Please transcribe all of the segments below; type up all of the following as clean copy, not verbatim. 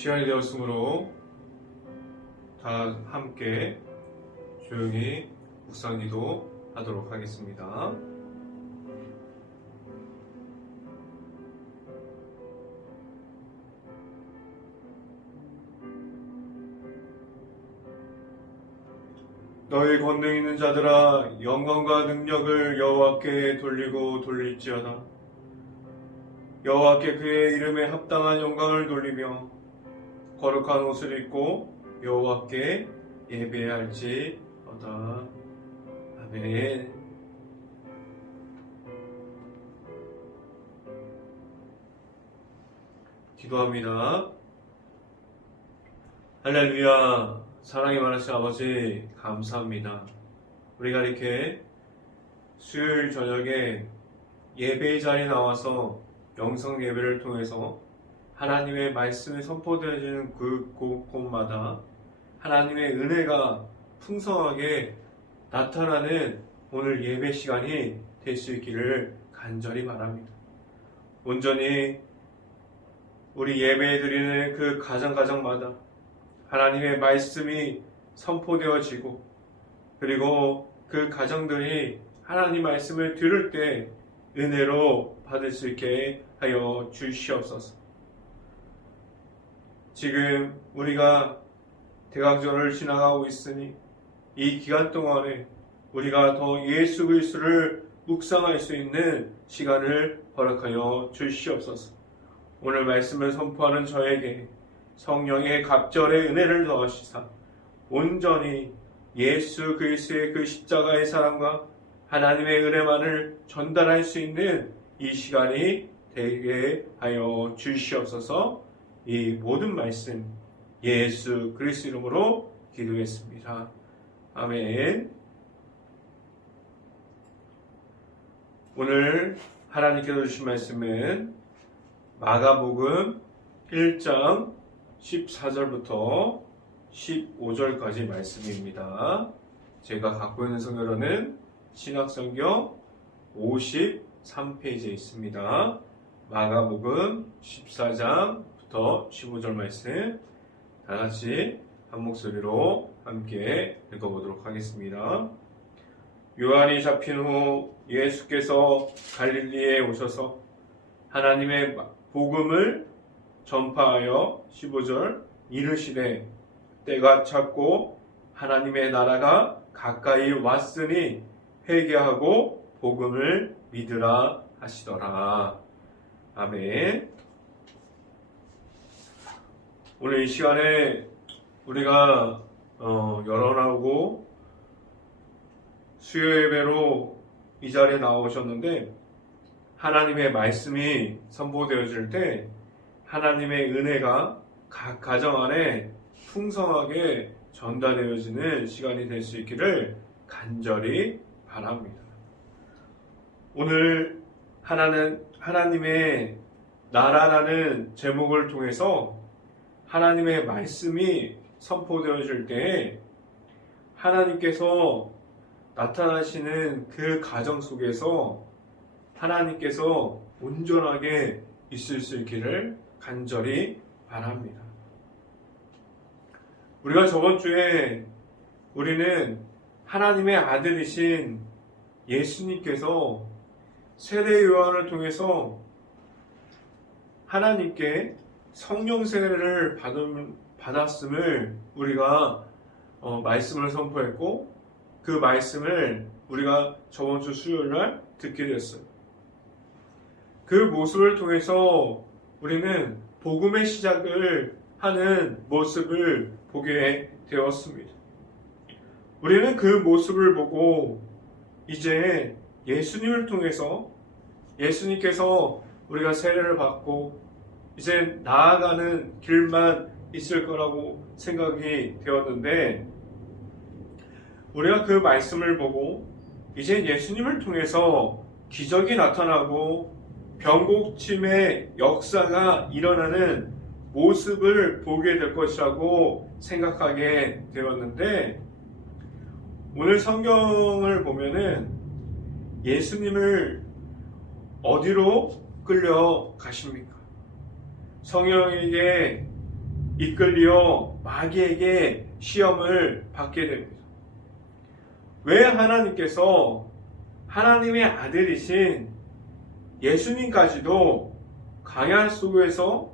시간이 되었으므로 다 함께 조용히 묵상기도 하도록 하겠습니다. 너희 권능 있는 자들아, 영광과 능력을 여호와께 돌리고 돌릴지어다. 여호와께 그의 이름에 합당한 영광을 돌리며 거룩한 옷을 입고 여호와께 예배할지어다. 아멘. 기도합니다. 할렐루야. 사랑이 많으신 아버지, 감사합니다. 우리가 이렇게 수요일 저녁에 예배의 자리에 나와서 영성 예배를 통해서 하나님의 말씀이 선포되어지는 그 곳마다 하나님의 은혜가 풍성하게 나타나는 오늘 예배 시간이 될 수 있기를 간절히 바랍니다. 온전히 우리 예배 드리는 그 가정마다 하나님의 말씀이 선포되어지고, 그리고 그 가정들이 하나님 말씀을 들을 때 은혜로 받을 수 있게 하여 주시옵소서. 지금 우리가 대각절을 지나가고 있으니 이 기간 동안에 우리가 더 예수 그리스도를 묵상할 수 있는 시간을 허락하여 주시옵소서. 오늘 말씀을 선포하는 저에게 성령의 갑절의 은혜를 더하시사 온전히 예수 그리스도의 그 십자가의 사랑과 하나님의 은혜만을 전달할 수 있는 이 시간이 되게 하여 주시옵소서. 이 모든 말씀 예수 그리스도 이름으로 기도했습니다. 아멘. 오늘 하나님께서 주신 말씀은 마가복음 1장 14절부터 15절까지 말씀입니다. 제가 갖고 있는 성경으로는 신약성경 53페이지에 있습니다. 마가복음 14장부터 15절 말씀 다 같이 한 목소리로 함께 읽어보도록 하겠습니다. 요한이 잡힌 후 예수께서 갈릴리에 오셔서 하나님의 복음을 전파하여 15절 이르시되 때가 찼고 하나님의 나라가 가까이 왔으니 회개하고 복음을 믿으라 하시더라. 아멘. 오늘 이 시간에 우리가 열어나오고 수요 예배로 이 자리에 나오셨는데, 하나님의 말씀이 선포되어질 때 하나님의 은혜가 각 가정 안에 풍성하게 전달되어지는 시간이 될 수 있기를 간절히 바랍니다. 오늘 하나님의 나라라는 제목을 통해서 하나님의 말씀이 선포되어질 때 하나님께서 나타나시는 그 가정 속에서 하나님께서 온전하게 있을 수 있기를 간절히 바랍니다. 우리가 저번 주에 우리는 하나님의 아들이신 예수님께서 세례 요한을 통해서 하나님께 성령 세례를 받았음을 우리가 말씀을 선포했고, 그 말씀을 우리가 저번 주 수요일 날 듣게 되었어요. 그 모습을 통해서 우리는 복음의 시작을 하는 모습을 보게 되었습니다. 우리는 그 모습을 보고 이제 예수님을 통해서 예수님께서 우리가 세례를 받고 이제 나아가는 길만 있을 거라고 생각이 되었는데, 우리가 그 말씀을 보고 이제 예수님을 통해서 기적이 나타나고 병고침의 역사가 일어나는 모습을 보게 될 것이라고 생각하게 되었는데, 오늘 성경을 보면은 예수님을 어디로 끌려가십니까? 성령에게 이끌려 마귀에게 시험을 받게 됩니다. 왜 하나님께서 하나님의 아들이신 예수님까지도 광야 속에서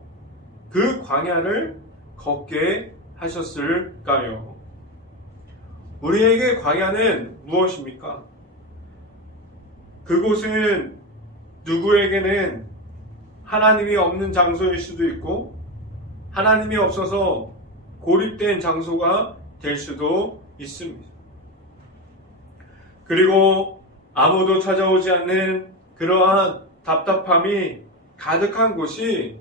그 광야를 걷게 하셨을까요? 우리에게 광야는 무엇입니까? 그곳은 누구에게는 하나님이 없는 장소일 수도 있고 하나님이 없어서 고립된 장소가 될 수도 있습니다. 그리고 아무도 찾아오지 않는 그러한 답답함이 가득한 곳이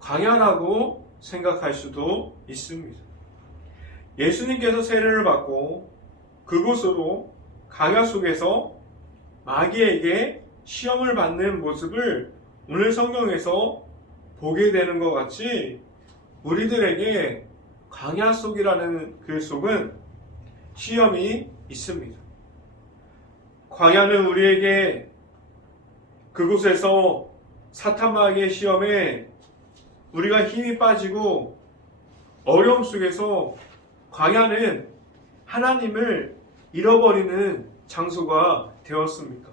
광야라고 생각할 수도 있습니다. 예수님께서 세례를 받고 그곳으로 광야 속에서 마귀에게 시험을 받는 모습을 오늘 성경에서 보게 되는 것 같이 우리들에게 광야 속이라는 그 속은 시험이 있습니다. 광야는 우리에게 그곳에서 사탄 마귀의 시험에 우리가 힘이 빠지고 어려움 속에서 광야는 하나님을 잃어버리는 장소가 되었습니까?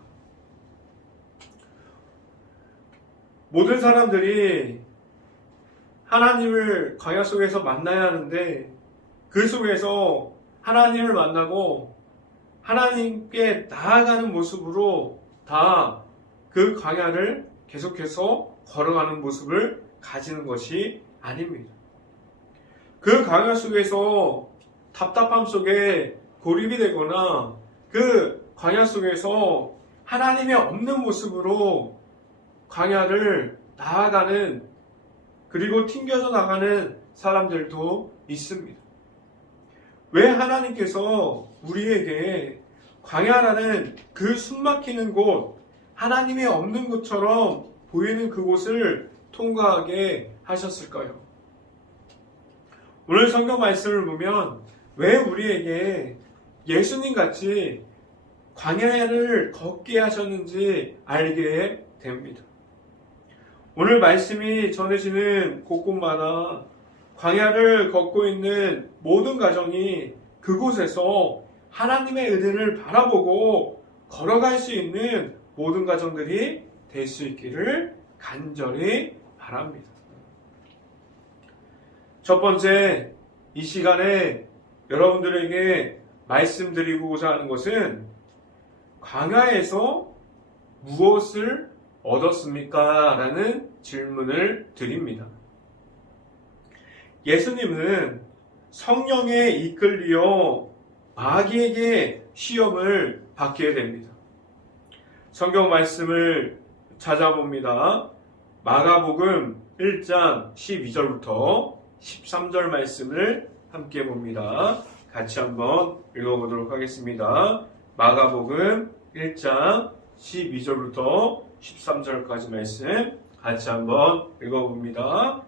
모든 사람들이 하나님을 광야 속에서 만나야 하는데 그 속에서 하나님을 만나고 하나님께 나아가는 모습으로 다 그 광야를 계속해서 걸어가는 모습을 가지는 것이 아닙니다. 그 광야 속에서 답답함 속에 고립이 되거나 그 광야 속에서 하나님의 없는 모습으로 광야를 나아가는 그리고 튕겨져 나가는 사람들도 있습니다. 왜 하나님께서 우리에게 광야라는 그 숨막히는 곳, 하나님이 없는 곳처럼 보이는 그곳을 통과하게 하셨을까요? 오늘 성경 말씀을 보면 왜 우리에게 예수님 같이 광야를 걷게 하셨는지 알게 됩니다. 오늘 말씀이 전해지는 곳곳마다 광야를 걷고 있는 모든 가정이 그곳에서 하나님의 은혜를 바라보고 걸어갈 수 있는 모든 가정들이 될 수 있기를 간절히 바랍니다. 첫 번째, 이 시간에 여러분들에게 말씀드리고자 하는 것은 광야에서 무엇을 얻었습니까? 라는 질문을 드립니다. 예수님은 성령에 이끌려 마귀에게 시험을 받게 됩니다. 성경 말씀을 찾아봅니다. 마가복음 1장 12절부터 13절 말씀을 함께 봅니다. 같이 한번 읽어보도록 하겠습니다. 마가복음 1장 12절부터 13절까지 말씀 같이 한번 읽어봅니다.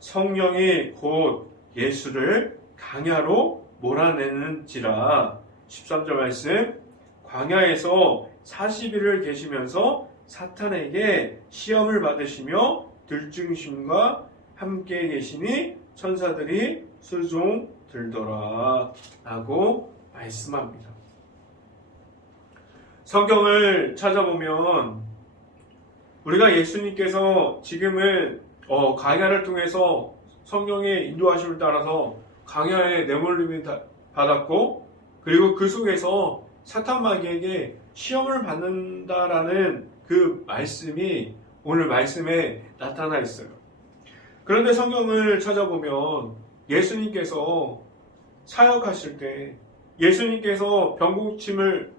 성령이 곧 예수를 광야로 몰아내는지라. 13절 말씀, 광야에서 40일을 계시면서 사탄에게 시험을 받으시며 들증심과 함께 계시니 천사들이 수종 들더라 라고 말씀합니다. 성경을 찾아보면 우리가 예수님께서 지금은 광야를 통해서 성령의 인도하심을 따라서 광야에 내몰림을 받았고 그리고 그 속에서 사탄 마귀에게 시험을 받는다라는 그 말씀이 오늘 말씀에 나타나 있어요. 그런데 성경을 찾아보면 예수님께서 사역하실 때 예수님께서 병고침을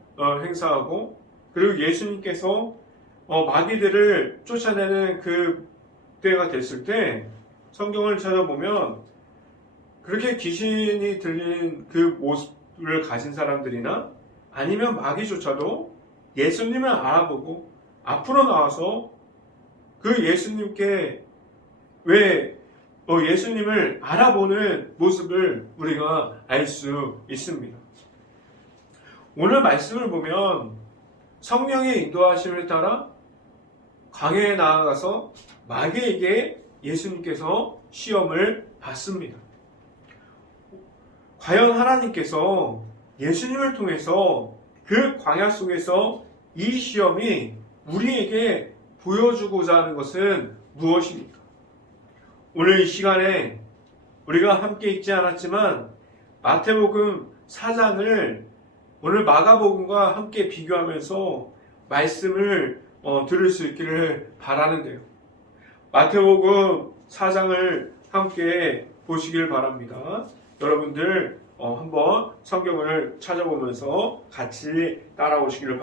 행사하고 그리고 예수님께서 마귀들을 쫓아내는 그 때가 됐을 때 성경을 찾아보면 그렇게 귀신이 들린 그 모습을 가진 사람들이나 아니면 마귀조차도 예수님을 알아보고 앞으로 나와서 그 예수님께 예수님을 알아보는 모습을 우리가 알 수 있습니다. 오늘 말씀을 보면 성령의 인도하심을 따라 광야에 나아가서 마귀에게 예수님께서 시험을 받습니다. 과연 하나님께서 예수님을 통해서 그 광야 속에서 이 시험이 우리에게 보여주고자 하는 것은 무엇입니까? 오늘 이 시간에 우리가 함께 읽지 않았지만 마태복음 4장을 오늘 마가복음과 함께 비교하면서 말씀을 들을 수 있기를 바라는데요. 마태복음 4장을 함께 보시길 바랍니다. 여러분들 한번 성경을 찾아보면서 같이 따라오시기를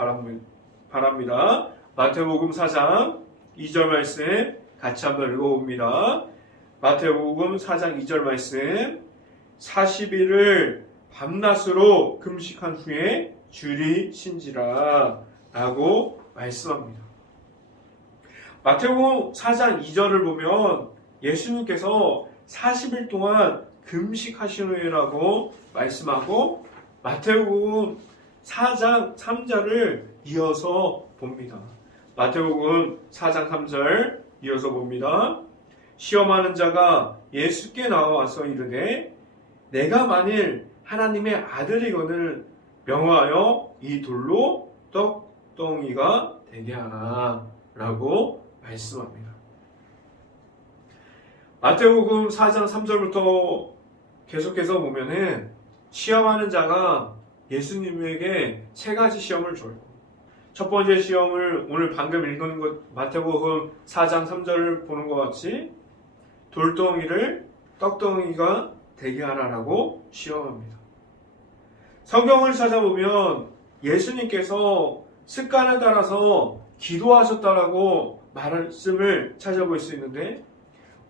바랍니다. 마태복음 4장 2절 말씀 같이 한번 읽어봅니다. 마태복음 4장 2절 말씀 40일을 밤낮으로 금식한 후에 줄이신지라 라고 말씀합니다. 마태복음 4장 2절을 보면 예수님께서 40일 동안 금식하신 후에라고 말씀하고 마태복음 4장 3절을 이어서 봅니다. 마태복음 4장 3절 이어서 봅니다. 시험하는 자가 예수께 나와서 이르되 내가 만일 하나님의 아들이거늘 명하여 이 돌로 떡덩이가 되게 하라 라고 말씀합니다. 마태복음 4장 3절부터 계속해서 보면은 시험하는 자가 예수님에게 세 가지 시험을 줘요. 첫 번째 시험을 오늘 방금 읽은 것 마태복음 4장 3절을 보는 것 같이 돌덩이를 떡덩이가 되게 하라라고 시험합니다. 성경을 찾아보면 예수님께서 습관에 따라서 기도하셨다라고 말씀을 찾아볼 수 있는데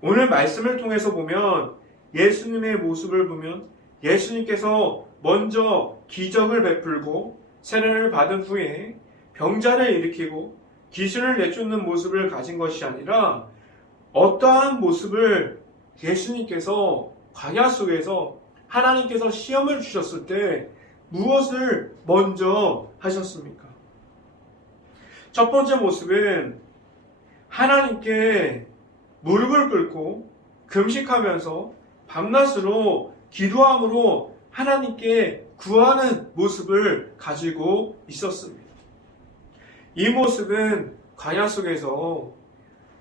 오늘 말씀을 통해서 보면 예수님의 모습을 보면 예수님께서 먼저 기적을 베풀고 세례를 받은 후에 병자를 일으키고 귀신을 내쫓는 모습을 가진 것이 아니라 어떠한 모습을 예수님께서 광야 속에서 하나님께서 시험을 주셨을 때 무엇을 먼저 하셨습니까? 첫 번째 모습은 하나님께 무릎을 꿇고 금식하면서 밤낮으로 기도함으로 하나님께 구하는 모습을 가지고 있었습니다. 이 모습은 광야 속에서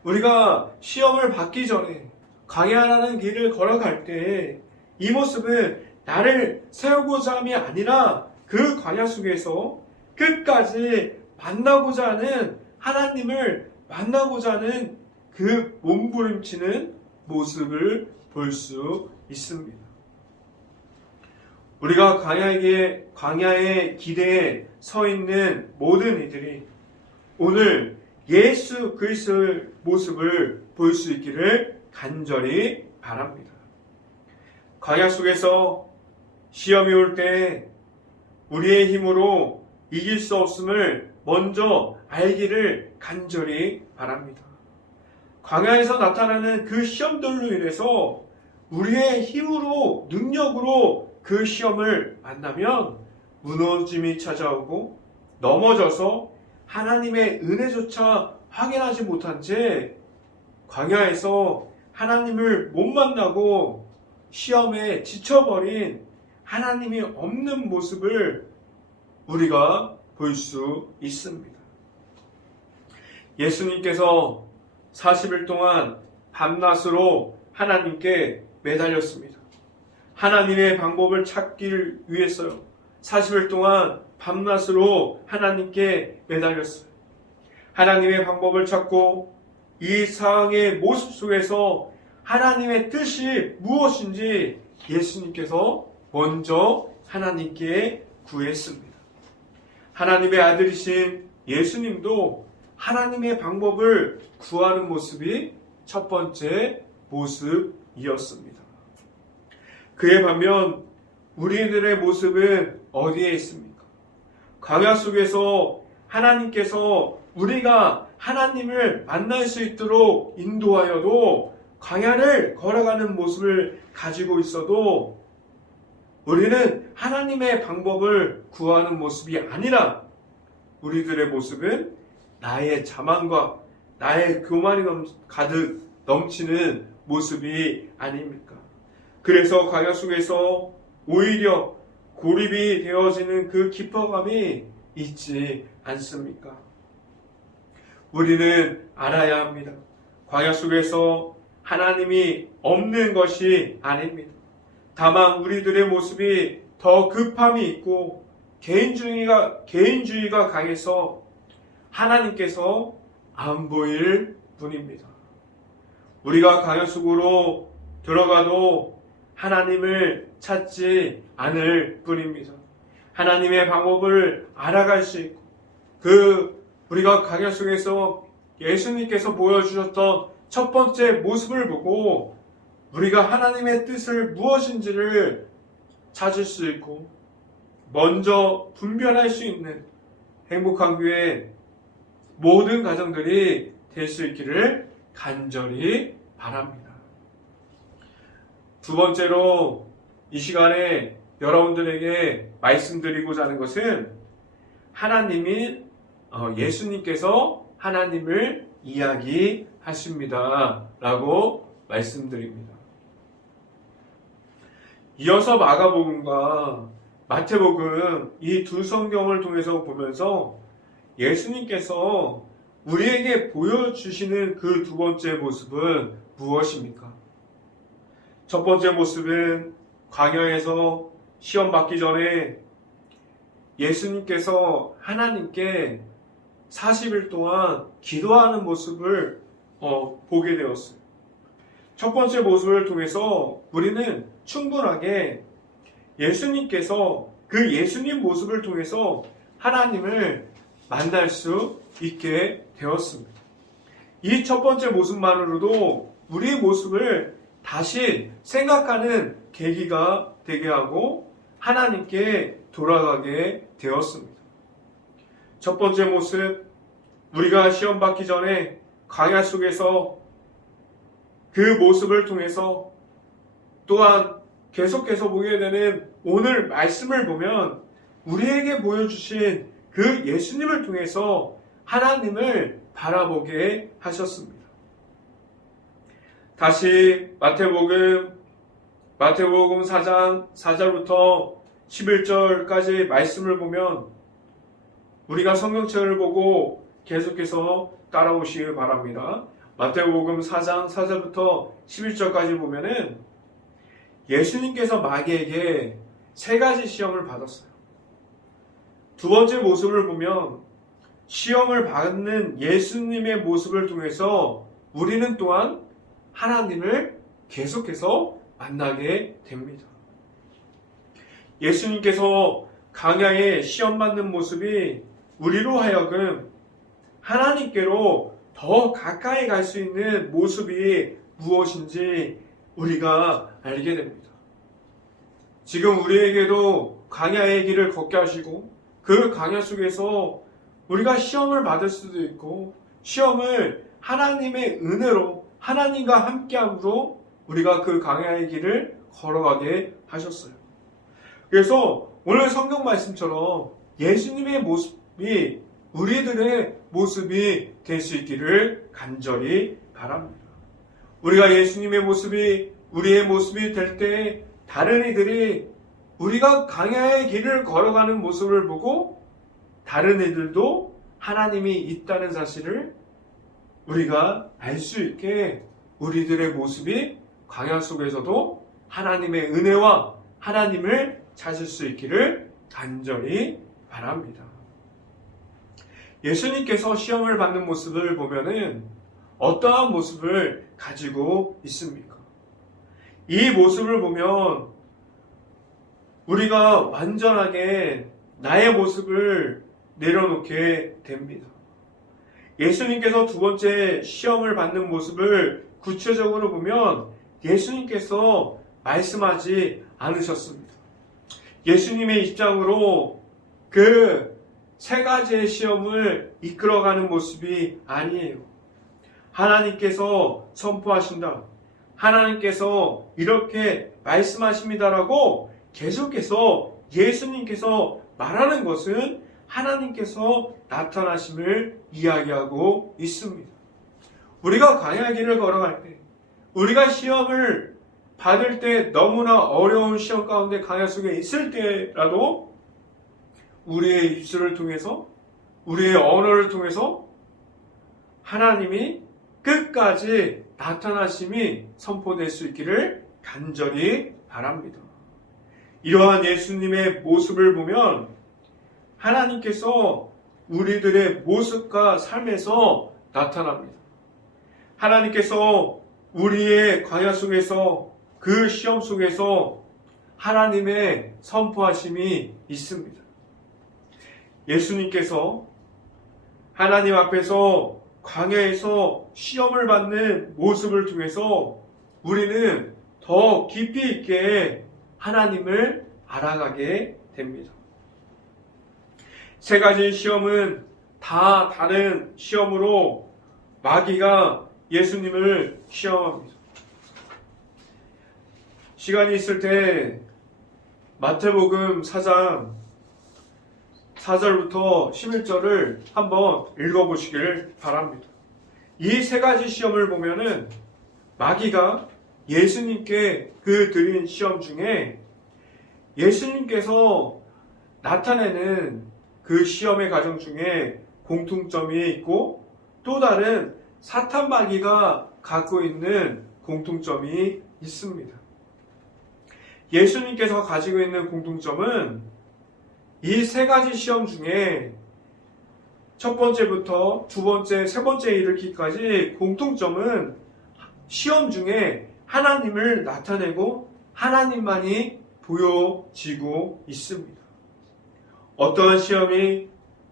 우리가 시험을 받기 전에 광야라는 길을 걸어갈 때 이 모습은 나를 세우고자 함이 아니라 그 광야 속에서 끝까지 만나고자 하는 하나님을 만나고자 하는 그 몸부림치는 모습을 볼 수 있습니다. 우리가 광야의 길에 서 있는 모든 이들이 오늘 예수 그리스도의 모습을 볼 수 있기를 간절히 바랍니다. 광야 속에서 시험이 올 때 우리의 힘으로 이길 수 없음을 먼저 알기를 간절히 바랍니다. 광야에서 나타나는 그 시험들로 인해서 우리의 힘으로 능력으로 그 시험을 만나면 무너짐이 찾아오고 넘어져서 하나님의 은혜조차 확인하지 못한 채 광야에서 하나님을 못 만나고 시험에 지쳐버린 하나님이 없는 모습을 우리가 볼 수 있습니다. 예수님께서 40일 동안 밤낮으로 하나님께 매달렸습니다. 하나님의 방법을 찾기를 위해서요. 40일 동안 밤낮으로 하나님께 매달렸어요. 하나님의 방법을 찾고 이 상황의 모습 속에서 하나님의 뜻이 무엇인지 예수님께서 먼저 하나님께 구했습니다. 하나님의 아들이신 예수님도 하나님의 방법을 구하는 모습이 첫 번째 모습이었습니다. 그에 반면 우리들의 모습은 어디에 있습니까? 광야 속에서 하나님께서 우리가 하나님을 만날 수 있도록 인도하여도 광야를 걸어가는 모습을 가지고 있어도 우리는 하나님의 방법을 구하는 모습이 아니라 우리들의 모습은 나의 자만과 나의 교만이 가득 넘치는 모습이 아닙니까? 그래서 광야 속에서 오히려 고립이 되어지는 그 기뻐감이 있지 않습니까? 우리는 알아야 합니다. 광야 속에서 하나님이 없는 것이 아닙니다. 다만 우리들의 모습이 더 급함이 있고 개인주의가 강해서 하나님께서 안 보일 뿐입니다. 우리가 광야 속으로 들어가도 하나님을 찾지 않을 뿐입니다. 하나님의 방법을 알아갈 수 있고 우리가 광야 속에서 예수님께서 보여주셨던 첫 번째 모습을 보고 우리가 하나님의 뜻을 무엇인지를 찾을 수 있고 먼저 분별할 수 있는 행복한 교회 모든 가정들이 될 수 있기를 간절히 바랍니다. 두 번째로 이 시간에 여러분들에게 말씀드리고자 하는 것은 예수님께서 하나님을 이야기하십니다 라고 말씀드립니다. 이어서 마가복음과 마태복음 이 두 성경을 통해서 보면서 예수님께서 우리에게 보여주시는 그 두 번째 모습은 무엇입니까? 첫 번째 모습은 광야에서 시험 받기 전에 예수님께서 하나님께 40일 동안 기도하는 모습을 보게 되었어요. 첫 번째 모습을 통해서 우리는 충분하게 예수님께서 그 예수님 모습을 통해서 하나님을 만날 수 있게 되었습니다. 이 첫 번째 모습만으로도 우리의 모습을 다시 생각하는 계기가 되게 하고 하나님께 돌아가게 되었습니다. 첫 번째 모습, 우리가 시험 받기 전에 광야 속에서 그 모습을 통해서 또한 계속해서 보게 되는 오늘 말씀을 보면 우리에게 보여주신 그 예수님을 통해서 하나님을 바라보게 하셨습니다. 다시 마태복음 4장 4절부터 11절까지 말씀을 보면 우리가 성경책을 보고 계속해서 따라오시길 바랍니다. 마태복음 4장 4절부터 11절까지 보면은 예수님께서 마귀에게 세 가지 시험을 받았어요. 두 번째 모습을 보면 시험을 받는 예수님의 모습을 통해서 우리는 또한 하나님을 계속해서 만나게 됩니다. 예수님께서 광야에 시험 받는 모습이 우리로 하여금 하나님께로 더 가까이 갈 수 있는 모습이 무엇인지 우리가 알게 됩니다. 지금 우리에게도 광야의 길을 걷게 하시고 그 광야 속에서 우리가 시험을 받을 수도 있고 시험을 하나님의 은혜로 하나님과 함께함으로 우리가 그 광야의 길을 걸어가게 하셨어요. 그래서 오늘 성경 말씀처럼 예수님의 모습이 우리들의 모습이 될 수 있기를 간절히 바랍니다. 우리가 예수님의 모습이 우리의 모습이 될 때 다른 이들이 우리가 광야의 길을 걸어가는 모습을 보고 다른 이들도 하나님이 있다는 사실을 우리가 알 수 있게 우리들의 모습이 광야 속에서도 하나님의 은혜와 하나님을 찾을 수 있기를 간절히 바랍니다. 예수님께서 시험을 받는 모습을 보면은 어떠한 모습을 가지고 있습니까? 이 모습을 보면 우리가 완전하게 나의 모습을 내려놓게 됩니다. 예수님께서 두 번째 시험을 받는 모습을 구체적으로 보면 예수님께서 말씀하지 않으셨습니다. 예수님의 입장으로 그 세 가지의 시험을 이끌어가는 모습이 아니에요. 하나님께서 선포하신다. 하나님께서 이렇게 말씀하십니다라고 계속해서 예수님께서 말하는 것은 하나님께서 나타나심을 이야기하고 있습니다. 우리가 광야의 길을 걸어갈 때, 우리가 시험을 받을 때 너무나 어려운 시험 가운데 광야 속에 있을 때라도 우리의 입술을 통해서, 우리의 언어를 통해서 하나님이 끝까지 나타나심이 선포될 수 있기를 간절히 바랍니다. 이러한 예수님의 모습을 보면 하나님께서 우리들의 모습과 삶에서 나타납니다. 하나님께서 우리의 광야 속에서, 그 시험 속에서 하나님의 선포하심이 있습니다. 예수님께서 하나님 앞에서 광야에서 시험을 받는 모습을 통해서 우리는 더 깊이 있게 하나님을 알아가게 됩니다. 세 가지 시험은 다 다른 시험으로 마귀가 예수님을 시험합니다. 시간이 있을 때 마태복음 4장 4절부터 11절을 한번 읽어보시길 바랍니다. 이 세 가지 시험을 보면은 마귀가 예수님께 드린 시험 중에 예수님께서 나타내는 그 시험의 과정 중에 공통점이 있고 또 다른 사탄 마귀가 갖고 있는 공통점이 있습니다. 예수님께서 가지고 있는 공통점은 이 세 가지 시험 중에 첫 번째부터 두 번째, 세 번째에 이르기까지 공통점은 시험 중에 하나님을 나타내고 하나님만이 보여지고 있습니다. 어떠한 시험이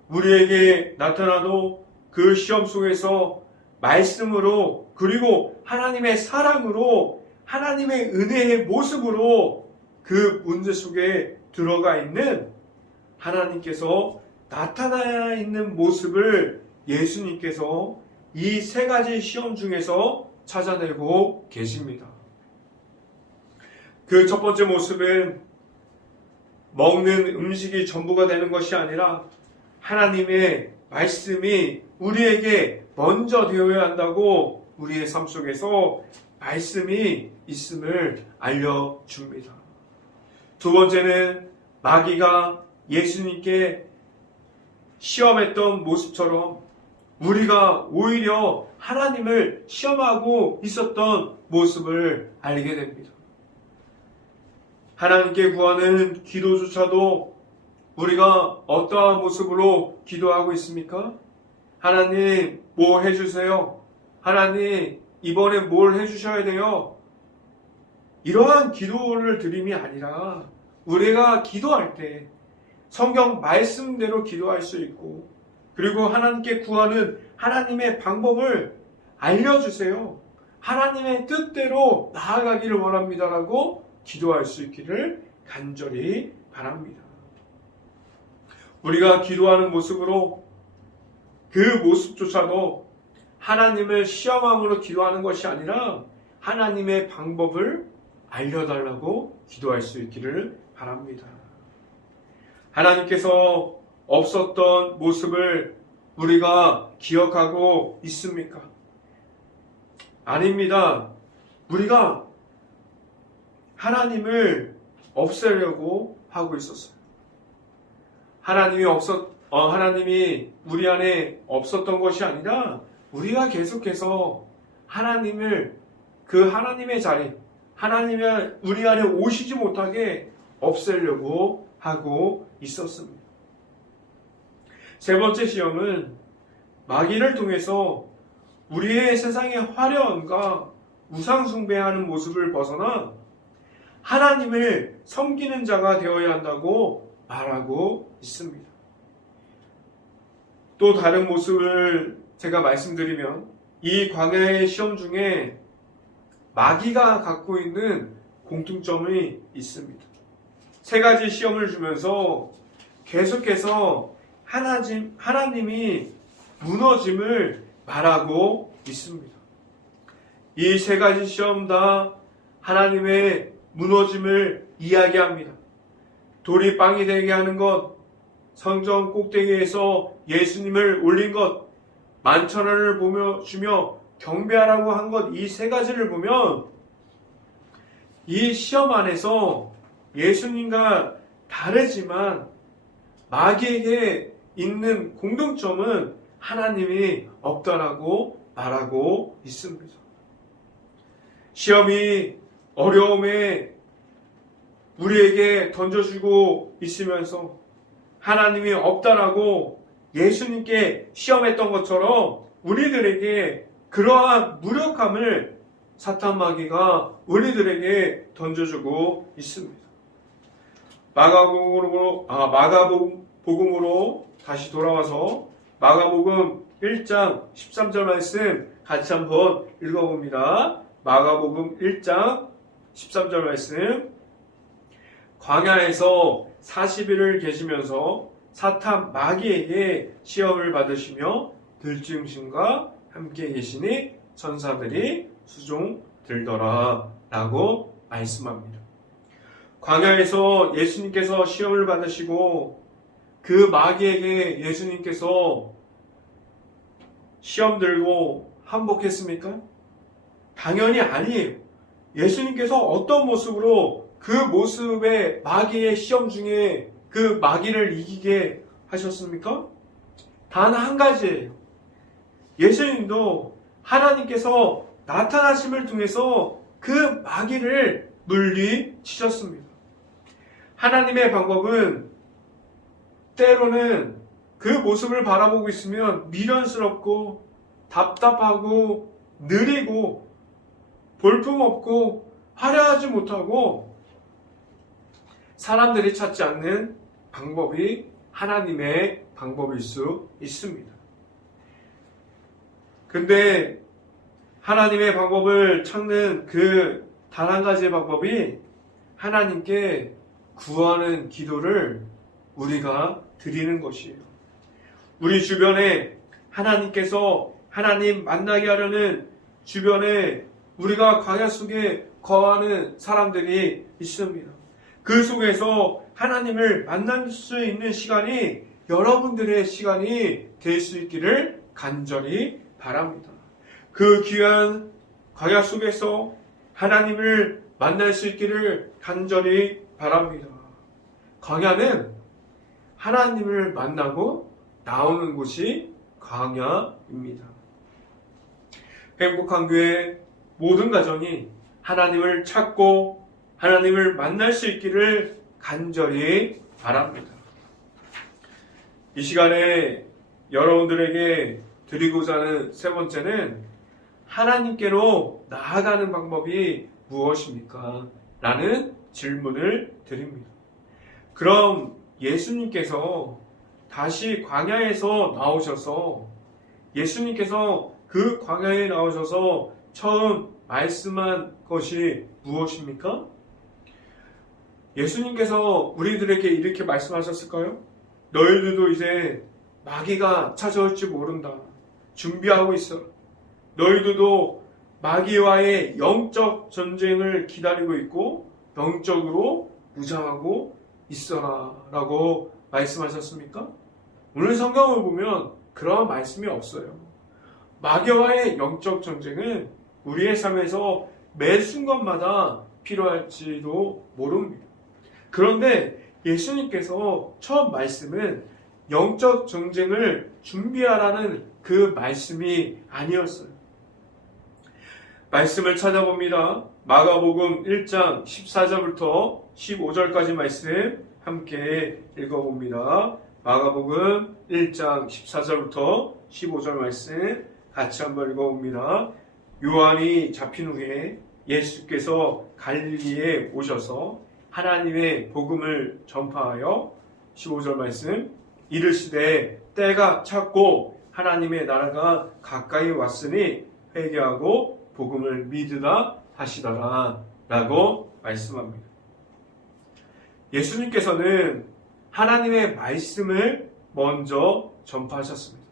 우리에게 나타나도 그 시험 속에서 말씀으로 그리고 하나님의 사랑으로 하나님의 은혜의 모습으로 그 문제 속에 들어가 있는 하나님께서 나타나야 있는 모습을 예수님께서 이 세 가지 시험 중에서 찾아내고 계십니다. 그 첫 번째 모습은 먹는 음식이 전부가 되는 것이 아니라 하나님의 말씀이 우리에게 먼저 되어야 한다고 우리의 삶 속에서 말씀이 있음을 알려줍니다. 두 번째는 마귀가 예수님께 시험했던 모습처럼 우리가 오히려 하나님을 시험하고 있었던 모습을 알게 됩니다. 하나님께 구하는 기도조차도 우리가 어떠한 모습으로 기도하고 있습니까? 하나님 뭐 해주세요? 하나님 이번에 뭘 해주셔야 돼요? 이러한 기도를 드림이 아니라 우리가 기도할 때 성경 말씀대로 기도할 수 있고 그리고 하나님께 구하는 하나님의 방법을 알려주세요. 하나님의 뜻대로 나아가기를 원합니다라고 기도할 수 있기를 간절히 바랍니다. 우리가 기도하는 모습으로 그 모습조차도 하나님을 시험함으로 기도하는 것이 아니라 하나님의 방법을 알려달라고 기도할 수 있기를 바랍니다. 하나님께서 없었던 모습을 우리가 기억하고 있습니까? 아닙니다. 우리가 하나님을 없애려고 하고 있었어요. 하나님이 우리 안에 없었던 것이 아니라 우리가 계속해서 하나님을 그 하나님의 자리, 하나님이 우리 안에 오시지 못하게 없애려고 하고 있었습니다. 세 번째 시험은 마귀를 통해서 우리의 세상의 화려함과 우상숭배하는 모습을 벗어나 하나님을 섬기는 자가 되어야 한다고 말하고 있습니다. 또 다른 모습을 제가 말씀드리면 이 광야의 시험 중에 마귀가 갖고 있는 공통점이 있습니다. 세 가지 시험을 주면서 계속해서 하나님이 무너짐을 말하고 있습니다. 이 세 가지 시험 다 하나님의 무너짐을 이야기합니다. 돌이 빵이 되게 하는 것, 성전 꼭대기에서 예수님을 올린 것, 만천하를 주며 경배하라고 한 것, 이 세 가지를 보면 이 시험 안에서 예수님과 다르지만 마귀에게 있는 공통점은 하나님이 없다라고 말하고 있습니다. 시험이 어려움에 우리에게 던져주고 있으면서 하나님이 없다라고 예수님께 시험했던 것처럼 우리들에게 그러한 무력함을 사탄 마귀가 우리들에게 던져주고 있습니다. 마가복음으로 다시 돌아와서 마가복음 1장 13절 말씀 같이 한번 읽어봅니다. 마가복음 1장 13절 말씀. 광야에서 40일을 계시면서 사탄 마귀에게 시험을 받으시며 들짐승과 함께 계시니 천사들이 수종들더라 라고 말씀합니다. 광야에서 예수님께서 시험을 받으시고 그 마귀에게 예수님께서 시험 들고 항복했습니까? 당연히 아니에요. 예수님께서 어떤 모습으로 그 모습의 마귀의 시험 중에 그 마귀를 이기게 하셨습니까? 단 한 가지예요. 예수님도 하나님께서 나타나심을 통해서 그 마귀를 물리치셨습니다. 하나님의 방법은 때로는 그 모습을 바라보고 있으면 미련스럽고 답답하고 느리고 볼품없고 화려하지 못하고 사람들이 찾지 않는 방법이 하나님의 방법일 수 있습니다. 근데 하나님의 방법을 찾는 그 단 한 가지의 방법이 하나님께 구하는 기도를 우리가 드리는 것이에요. 우리 주변에 하나님께서 하나님 만나게 하려는 주변에 우리가 광야 속에 거하는 사람들이 있습니다. 그 속에서 하나님을 만날 수 있는 시간이 여러분들의 시간이 될 수 있기를 간절히 바랍니다. 그 귀한 광야 속에서 하나님을 만날 수 있기를 간절히 바랍니다. 광야는 하나님을 만나고 나오는 곳이 광야입니다. 행복한 교회 모든 가정이 하나님을 찾고 하나님을 만날 수 있기를 간절히 바랍니다. 이 시간에 여러분들에게 드리고자 하는 세 번째는 하나님께로 나아가는 방법이 무엇입니까? 라는 질문을 드립니다. 그럼 예수님께서 다시 광야에서 나오셔서 예수님께서 그 광야에 나오셔서 처음 말씀한 것이 무엇입니까? 예수님께서 우리들에게 이렇게 말씀하셨을까요? 너희들도 이제 마귀가 찾아올지 모른다. 준비하고 있어. 너희들도 마귀와의 영적 전쟁을 기다리고 있고 영적으로 무장하고 있어라 라고 말씀하셨습니까? 오늘 성경을 보면 그런 말씀이 없어요. 마귀와의 영적 전쟁은 우리의 삶에서 매 순간마다 필요할지도 모릅니다. 그런데 예수님께서 첫 말씀은 영적 전쟁을 준비하라는 그 말씀이 아니었어요. 말씀을 찾아봅니다. 마가복음 1장 14절부터 15절까지 말씀 함께 읽어봅니다. 마가복음 1장 14절부터 15절 말씀 같이 한번 읽어봅니다. 요한이 잡힌 후에 예수께서 갈릴리에 오셔서 하나님의 복음을 전파하여 15절 말씀 이르시되 때가 찼고 하나님의 나라가 가까이 왔으니 회개하고 복음을 믿으라 하시더라 라고 말씀합니다. 예수님께서는 하나님의 말씀을 먼저 전파하셨습니다.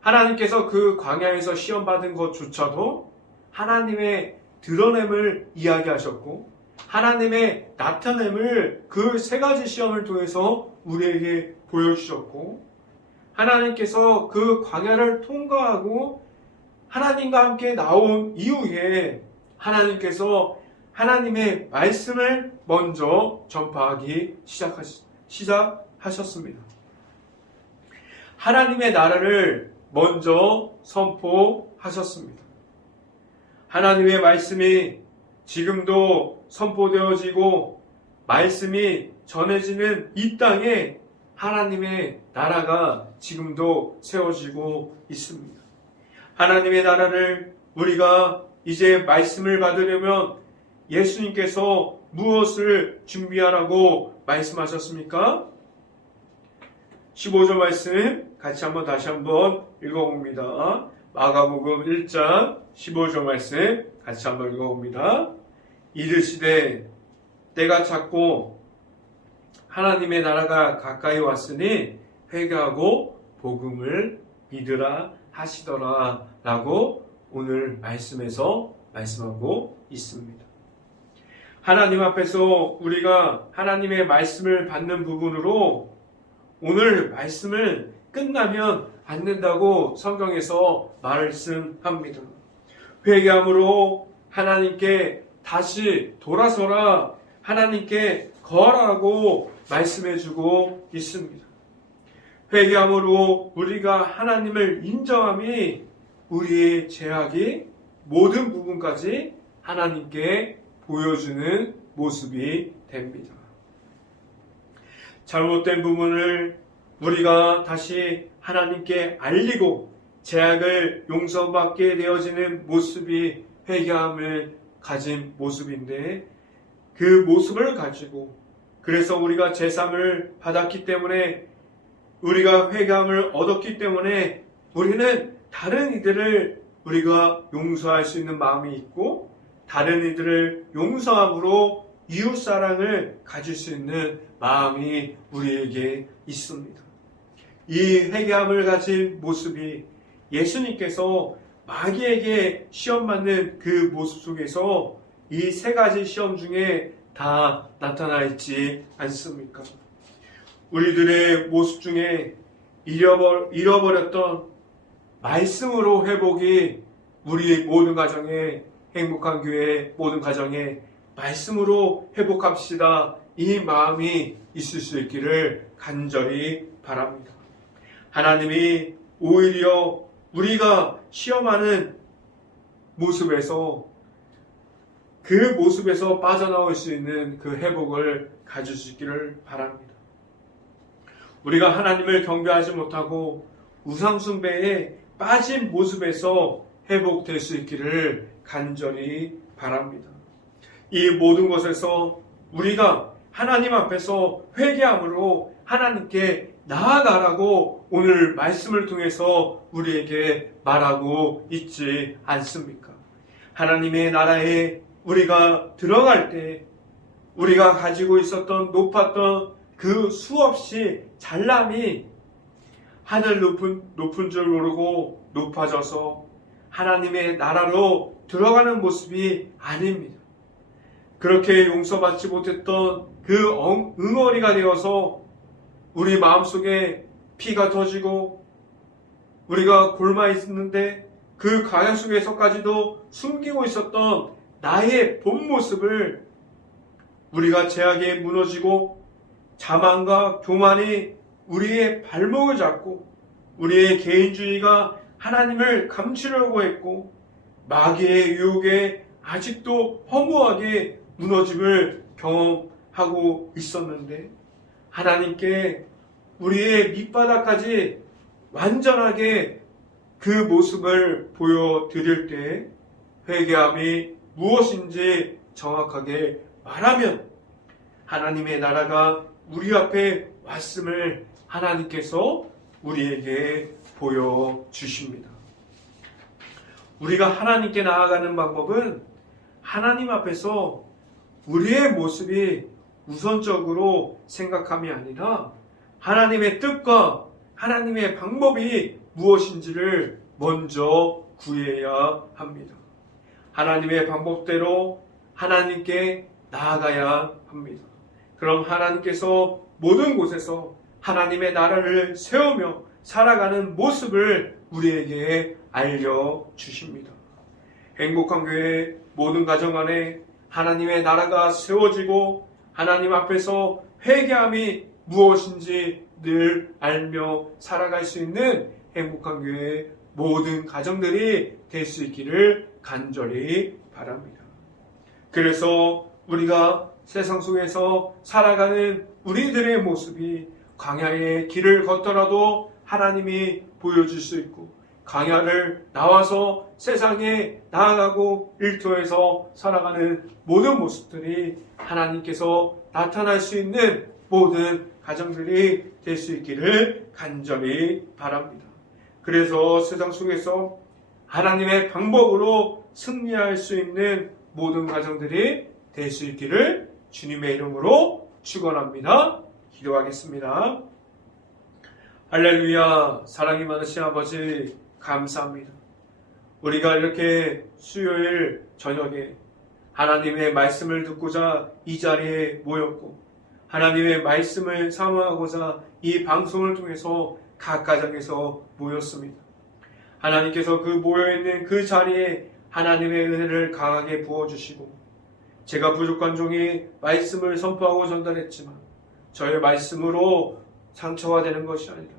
하나님께서 그 광야에서 시험받은 것조차도 하나님의 드러냄을 이야기하셨고 하나님의 나타냄을 그 세 가지 시험을 통해서 우리에게 보여주셨고 하나님께서 그 광야를 통과하고 하나님과 함께 나온 이후에 하나님께서 하나님의 말씀을 먼저 전파하기 시작하셨습니다. 하나님의 나라를 먼저 선포하셨습니다. 하나님의 말씀이 지금도 선포되어지고 말씀이 전해지는 이 땅에 하나님의 나라가 지금도 세워지고 있습니다. 하나님의 나라를 우리가 이제 말씀을 받으려면 예수님께서 무엇을 준비하라고 말씀하셨습니까? 15절 말씀 같이 다시 한번 읽어봅니다. 마가복음 1장 15절 말씀 같이 한번 읽어봅니다. 이르시되 때가 찼고 하나님의 나라가 가까이 왔으니 회개하고 복음을 믿으라 하시더라 라고 오늘 말씀에서 말씀하고 있습니다. 하나님 앞에서 우리가 하나님의 말씀을 받는 부분으로 오늘 말씀을 끝나면 안 된다고 성경에서 말씀합니다. 회개함으로 하나님께 다시 돌아서라, 하나님께 거하라고 말씀해주고 있습니다. 회개함으로 우리가 하나님을 인정함이 우리의 죄악이 모든 부분까지 하나님께 보여주는 모습이 됩니다. 잘못된 부분을 우리가 다시 하나님께 알리고 죄악을 용서받게 되어지는 모습이 회개함을 가진 모습인데, 그 모습을 가지고 그래서 우리가 제사함을 받았기 때문에, 우리가 회개함을 얻었기 때문에 우리는 다른 이들을 우리가 용서할 수 있는 마음이 있고, 다른 이들을 용서함으로 이웃사랑을 가질 수 있는 마음이 우리에게 있습니다. 이 회개함을 가진 모습이 예수님께서 마귀에게 시험 받는 그 모습 속에서 이 세 가지 시험 중에 다 나타나 있지 않습니까? 우리들의 모습 중에 잃어버렸던 말씀으로 회복이 우리 모든 가정에, 행복한 교회 모든 가정에 말씀으로 회복합시다, 이 마음이 있을 수 있기를 간절히 바랍니다. 하나님이 오히려 우리가 시험하는 모습에서, 그 모습에서 빠져나올 수 있는 그 회복을 가질 수 있기를 바랍니다. 우리가 하나님을 경배하지 못하고 우상숭배에 빠진 모습에서 회복될 수 있기를 간절히 바랍니다. 이 모든 것에서 우리가 하나님 앞에서 회개함으로 하나님께 나아가라고 오늘 말씀을 통해서 우리에게 말하고 있지 않습니까? 하나님의 나라에 우리가 들어갈 때 우리가 가지고 있었던 높았던 그 수없이 잘남이 하늘 높은 줄 모르고 높아져서 하나님의 나라로 들어가는 모습이 아닙니다. 그렇게 용서받지 못했던 그 응어리가 되어서 우리 마음속에 피가 터지고 우리가 골마 있는데 그 가야 속에서까지도 숨기고 있었던 나의 본 모습을 우리가 죄악에 무너지고 자만과 교만이 우리의 발목을 잡고 우리의 개인주의가 하나님을 감추려고 했고 마귀의 유혹에 아직도 허무하게 무너짐을 경험하고 있었는데, 하나님께 우리의 밑바닥까지 완전하게 그 모습을 보여드릴 때 회개함이 무엇인지 정확하게 말하면 하나님의 나라가 우리 앞에 왔음을 하나님께서 우리에게 보여주십니다. 우리가 하나님께 나아가는 방법은 하나님 앞에서 우리의 모습이 우선적으로 생각함이 아니라 하나님의 뜻과 하나님의 방법이 무엇인지를 먼저 구해야 합니다. 하나님의 방법대로 하나님께 나아가야 합니다. 그럼 하나님께서 모든 곳에서 하나님의 나라를 세우며 살아가는 모습을 우리에게 알려주십니다. 행복한 교회 모든 가정 안에 하나님의 나라가 세워지고 하나님 앞에서 회개함이 무엇인지 늘 알며 살아갈 수 있는 행복한 교회의 모든 가정들이 될 수 있기를 간절히 바랍니다. 그래서 우리가 세상 속에서 살아가는 우리들의 모습이 광야의 길을 걷더라도 하나님이 보여줄 수 있고, 광야를 나와서 세상에 나아가고 일터에서 살아가는 모든 모습들이 하나님께서 나타날 수 있는 모든 가정들이 될 수 있기를 간절히 바랍니다. 그래서 세상 속에서 하나님의 방법으로 승리할 수 있는 모든 가정들이 될 수 있기를 주님의 이름으로 축원합니다. 기도하겠습니다. 할렐루야. 사랑이 많으신 아버지 감사합니다. 우리가 이렇게 수요일 저녁에 하나님의 말씀을 듣고자 이 자리에 모였고, 하나님의 말씀을 사모하고자 이 방송을 통해서 각 가정에서 모였습니다. 하나님께서 그 모여있는 그 자리에 하나님의 은혜를 강하게 부어주시고, 제가 부족한 종이 말씀을 선포하고 전달했지만 저의 말씀으로 상처가 되는 것이 아니라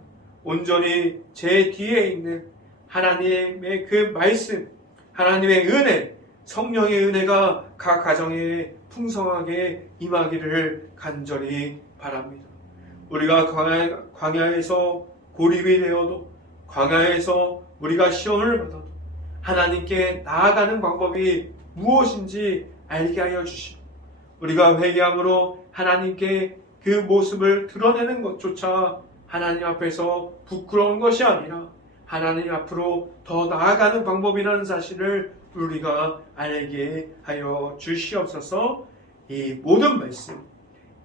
온전히 제 뒤에 있는 하나님의 그 말씀, 하나님의 은혜, 성령의 은혜가 각 가정에 풍성하게 임하기를 간절히 바랍니다. 우리가 광야에서 고립이 되어도, 광야에서 우리가 시험을 받아도 하나님께 나아가는 방법이 무엇인지 알게 하여 주시고, 우리가 회개함으로 하나님께 그 모습을 드러내는 것조차 하나님 앞에서 부끄러운 것이 아니라 하나님 앞으로 더 나아가는 방법이라는 사실을 우리가 알게 하여 주시옵소서. 이 모든 말씀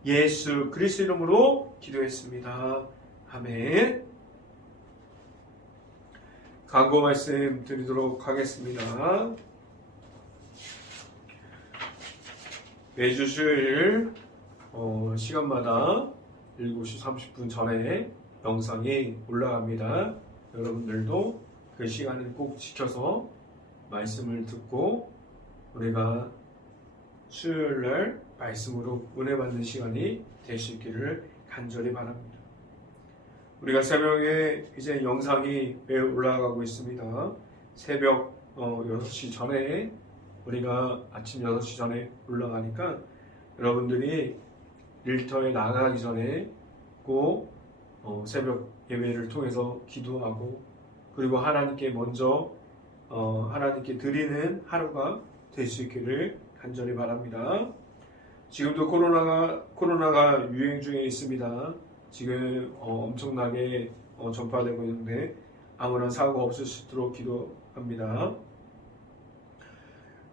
예수 그리스도 이름으로 기도했습니다. 아멘. 광고 말씀 드리도록 하겠습니다. 매주 수요일 시간마다 7시 30분 전에 영상이 올라갑니다. 여러분들도 그 시간을 꼭 지켜서 말씀을 듣고 우리가 수요일날 말씀으로 은혜 받는 시간이 될 수 있기를 간절히 바랍니다. 우리가 새벽에 이제 영상이 매일 올라가고 있습니다. 새벽 6시 전에, 우리가 아침 6시 전에 올라가니까 여러분들이 일터에 나가기 전에 꼭 새벽 예배를 통해서 기도하고, 그리고 하나님께 먼저 하나님께 드리는 하루가 될 수 있기를 간절히 바랍니다. 지금도 코로나가 유행 중에 있습니다. 지금 엄청나게 전파되고 있는데 아무런 사고가 없을 수 있도록 기도합니다.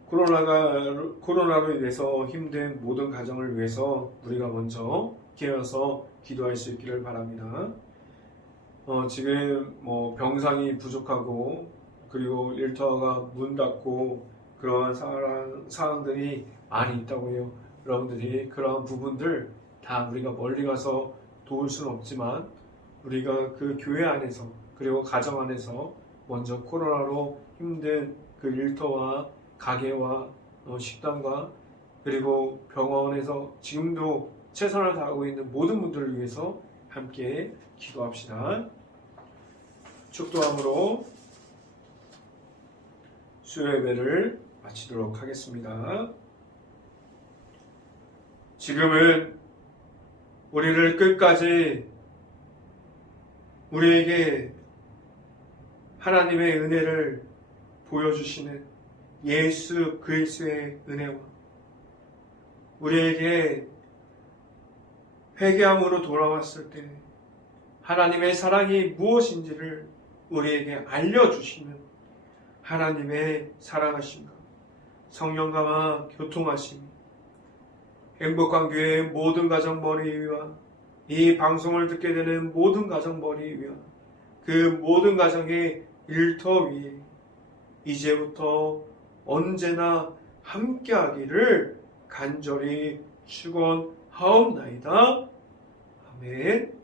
코로나로 인해서 힘든 모든 가정을 위해서 우리가 먼저 깨어서 기도할 수 있기를 바랍니다. 지금 병상이 부족하고, 그리고 일터가 문 닫고 그러한 상황들이 많이 있다고 해요. 여러분들이 그러한 부분들 다 우리가 멀리 가서 도울 수는 없지만, 우리가 그 교회 안에서 그리고 가정 안에서 먼저 코로나로 힘든 그 일터와 가게와 식당과 그리고 병원에서 지금도 최선을 다하고 있는 모든 분들을 위해서 함께 기도합시다. 축도함으로 수요 예배를 마치도록 하겠습니다. 지금은 우리를 끝까지 우리에게 하나님의 은혜를 보여주시는 예수 그리스도의 은혜와 우리에게 회개함으로 돌아왔을 때 하나님의 사랑이 무엇인지를 우리에게 알려주시는 하나님의 사랑하심과 성령과 교통하심이 행복한 교회의 모든 가정 머리 위와 이 방송을 듣게 되는 모든 가정 머리 위와 그 모든 가정의 일터 위에 이제부터 언제나 함께하기를 간절히 축원하옵나이다. 아멘.